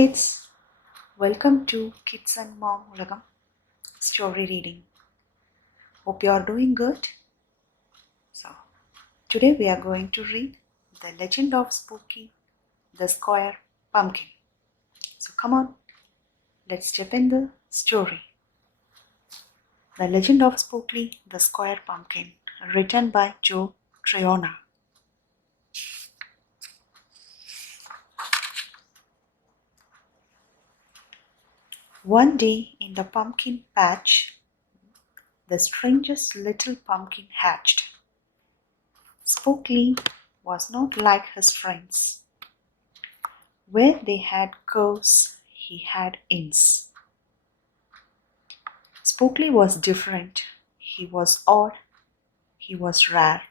kids, welcome to Kids and Mom Ulagam story reading. Hope you are doing good. So, today we are going to read The Legend of Spooky, the Square Pumpkin. So, come on, let's step in the story. The Legend of Spookley, the Square Pumpkin, written by Joe Traiana. One day in the pumpkin patch, the strangest little pumpkin hatched. Spookley was not like his friends. Where they had curves, he had inns. Spookley was different. He was odd. He was rare.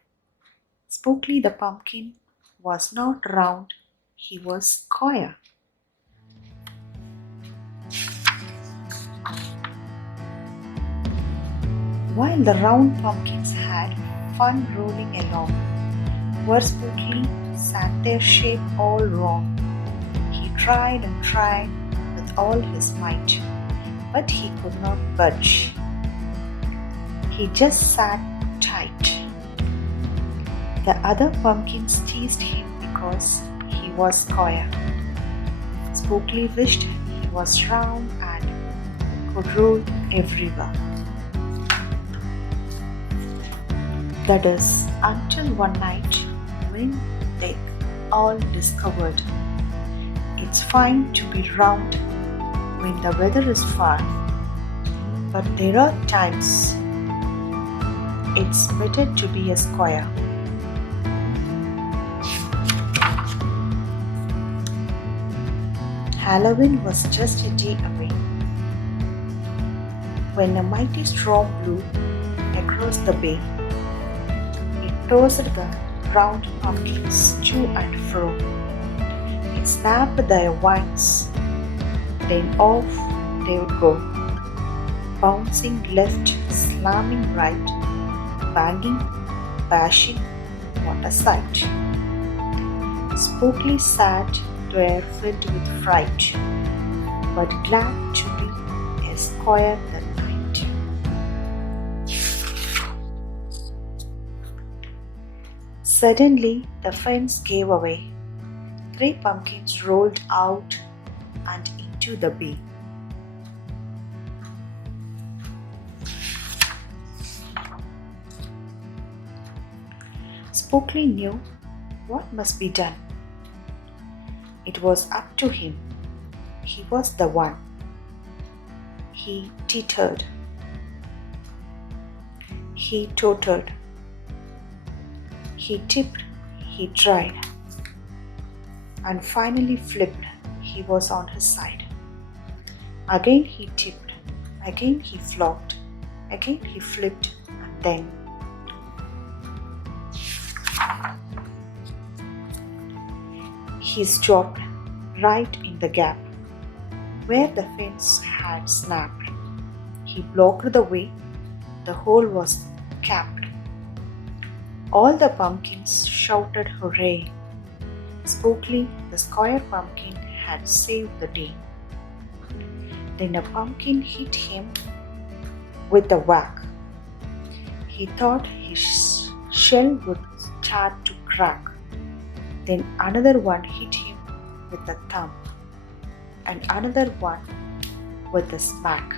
Spookley the pumpkin was not round. He was square. While the round pumpkins had fun rolling along, where Spookley sat their shape all wrong. He tried and tried with all his might, but he could not budge. He just sat tight. The other pumpkins teased him because he was square. Spookley wished he was round and could roll everywhere. That is, until one night when they all discovered it's fine to be round when the weather is fine, but there are times it's better to be a square. Halloween was just a day away when a mighty storm blew across the bay. It tossed the round pumpkins to and fro. It snapped their wings, then off they would go, bouncing left, slamming right, banging, bashing. What a sight! Spookley sat there filled with fright, but glad to be a square that night. Suddenly, the fence gave away. 3 pumpkins rolled out and into the bay. Spookley knew what must be done. It was up to him. He was the one. He teetered. He tottered. He tipped. He tried. And finally flipped. He was on his side. Again he tipped. Again he flopped. Again he flipped. And then he stopped right in the gap where the fence had snapped. He blocked the way. The hole was capped. All the pumpkins shouted hooray. Spookley, the square pumpkin, had saved the day. Then a pumpkin hit him with a whack. He thought his shell would start to crack. Then another one hit him with a thump, and another one with a smack.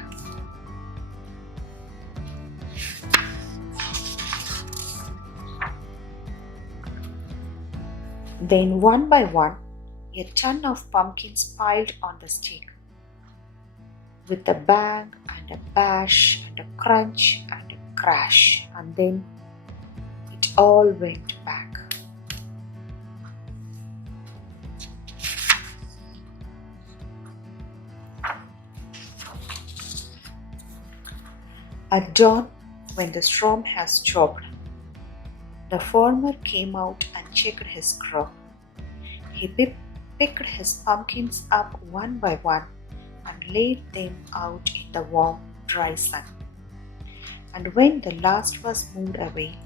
Then one by one, a ton of pumpkins piled on the stick. With a bang and a bash and a crunch and a crash, and then it all went back. At dawn, when the storm has stopped, the farmer came out and checked his crop. He picked his pumpkins up one by one and laid them out in the warm, dry sun. And when the last was moved away,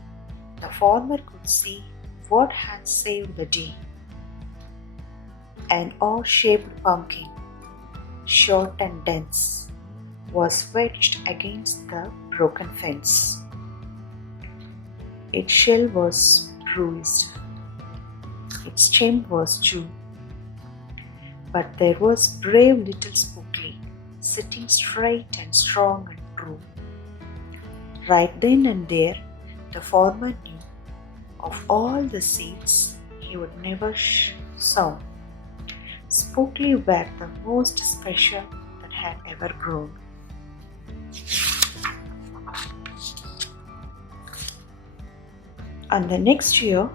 the farmer could see what had saved the day. An odd-shaped pumpkin short and dense, was wedged against the broken fence. Its shell was bruised, its chin was chewed, but there was brave little Spookley, sitting straight and strong and true. Right then and there, the farmer knew of all the seeds he would never sow, Spookley were the most special that had ever grown. And the next year,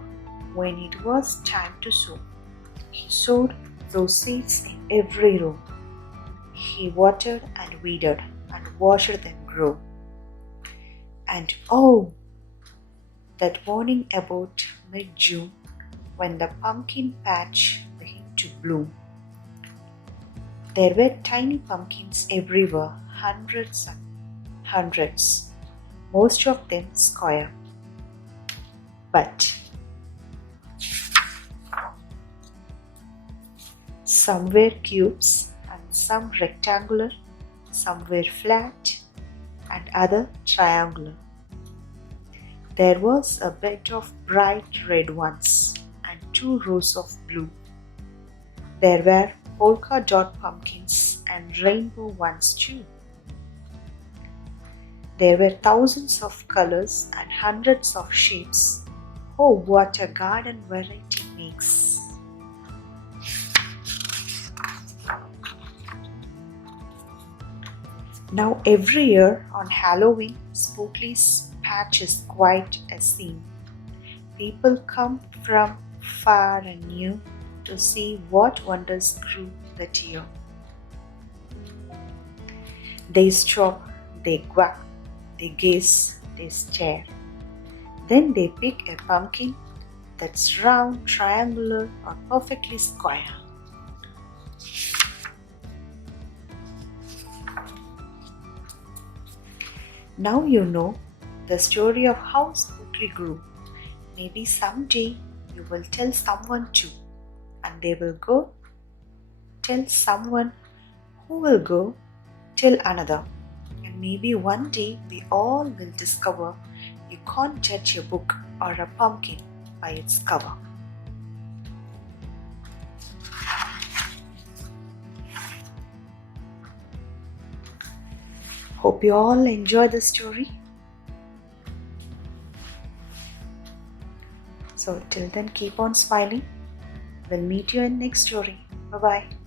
when it was time to sow, he sowed those seeds in every row. He watered and weeded and watched them grow. And oh, that morning about mid-June, when the pumpkin patch began to bloom, there were tiny pumpkins everywhere, hundreds and hundreds, most of them square. But some were cubes and some rectangular, some were flat and other triangular. There was a bed of bright red ones and 2 rows of blue. There were polka dot pumpkins and rainbow ones too. There were thousands of colors and hundreds of shapes. Oh, what a garden variety makes! Now every year on Halloween, Spookley's patch is quite a scene. People come from far and near to see what wonders grew that year. They stop, they quack, they gaze, they stare. Then they pick a pumpkin that's round, triangular, or perfectly square. Now you know the story of how Spookley grew. Maybe someday you will tell someone too, and they will go tell someone who will go tell another. And maybe one day we all will discover you can't judge a book or a pumpkin by its cover. Hope you all enjoy the story. So till then, keep on smiling. We'll meet you in next story. Bye-bye.